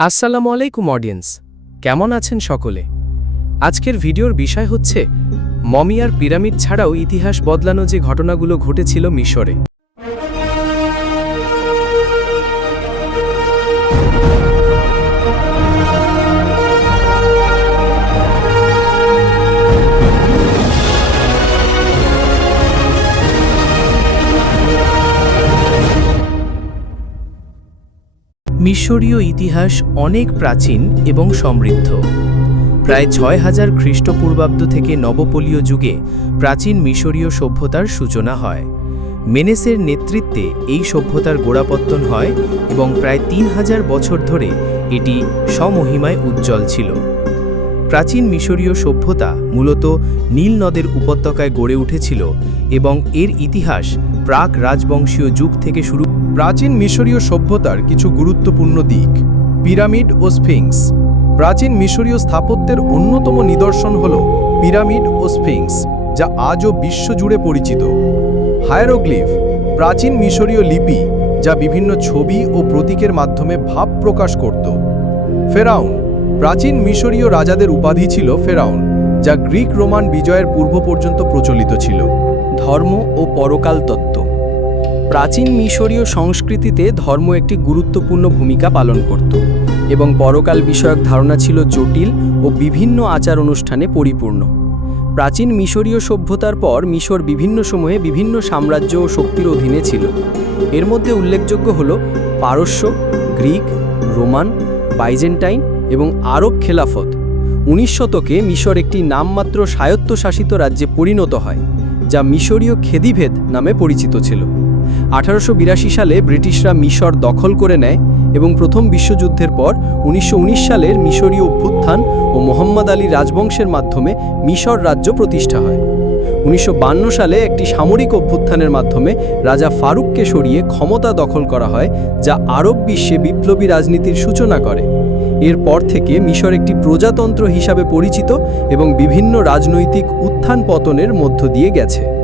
আসসালামু আলাইকুম অডিয়েন্স। কেমন আছেন সকলে? আজকের ভিডিওর বিষয় হচ্ছে, মমিয়ার পিরামিড ছাড়াও ইতিহাস বদলানো যে ঘটনাগুলো ঘটেছিল মিশরে। মিশরীয় ইতিহাস অনেক প্রাচীন এবং সমৃদ্ধ। প্রায় ছয় হাজার খ্রিস্টপূর্বাব্দ থেকে নবপলীয় যুগে প্রাচীন মিশরীয় সভ্যতার সূচনা হয়। মেনেসের নেতৃত্বে এই সভ্যতার গোড়াপত্তন হয় এবং প্রায় তিন হাজার বছর ধরে এটি স্বমহিমায় উজ্জ্বল ছিল। প্রাচীন মিশরীয় সভ্যতা মূলত নীল নদের উপত্যকায় গড়ে উঠেছিল এবং এর ইতিহাস প্রাক রাজবংশীয় যুগ থেকে শুরু প্রাচীন মিশরীয় সভ্যতার কিছু গুরুত্বপূর্ণ দিক। পিরামিড ও স্ফিংস। প্রাচীন মিশরীয় স্থাপত্যের অন্যতম নিদর্শন হল পিরামিড ও স্ফিংস, যা আজও বিশ্বজুড়ে পরিচিত। হায়ারোগ্লিফ, প্রাচীন মিশরীয় লিপি, যা বিভিন্ন ছবি ও প্রতীকের মাধ্যমে ভাব প্রকাশ করত। ফেরাউন, প্রাচীন মিশরীয় রাজাদের উপাধি ছিল ফেরাউন, যা গ্রিক রোমান বিজয়ের পূর্ব পর্যন্ত প্রচলিত ছিল। ধর্ম ও পরকাল তত্ত্ব। প্রাচীন মিশরীয় সংস্কৃতিতে ধর্ম একটি গুরুত্বপূর্ণ ভূমিকা পালন করত এবং পরকাল বিষয়ক ধারণা ছিল জটিল ও বিভিন্ন আচার অনুষ্ঠানে পরিপূর্ণ। প্রাচীন মিশরীয় সভ্যতার পর মিশর বিভিন্ন সময়ে বিভিন্ন সাম্রাজ্য ও শক্তির অধীনে ছিল। এর মধ্যে উল্লেখযোগ্য হল পারস্য, গ্রিক, রোমান, বাইজেন্টাইন এবং আরব খেলাফত। উনিশ শতকে মিশর একটি নামমাত্র স্বায়ত্তশাসিত রাজ্যে পরিণত হয়, যা মিশরীয় খেদিভেদ নামে পরিচিত ছিল। আঠারোশো বিরাশি সালে ব্রিটিশরা মিশর দখল করে নেয় এবং প্রথম বিশ্বযুদ্ধের পর উনিশশো উনিশ সালের মিশরীয় অভ্যুত্থান ও মোহাম্মদ আলী রাজবংশের মাধ্যমে মিশর রাজ্য প্রতিষ্ঠা হয়। উনিশশো সালে একটি সামরিক অভ্যুত্থানের মাধ্যমে রাজা ফারুককে সরিয়ে ক্ষমতা দখল করা হয়, যা আরব বিশ্বে বিপ্লবী রাজনীতির সূচনা করে। এরপর থেকে মিশর একটি প্রজাতন্ত্র হিসাবে পরিচিত এবং বিভিন্ন রাজনৈতিক উত্থান পতনের মধ্য দিয়ে গেছে।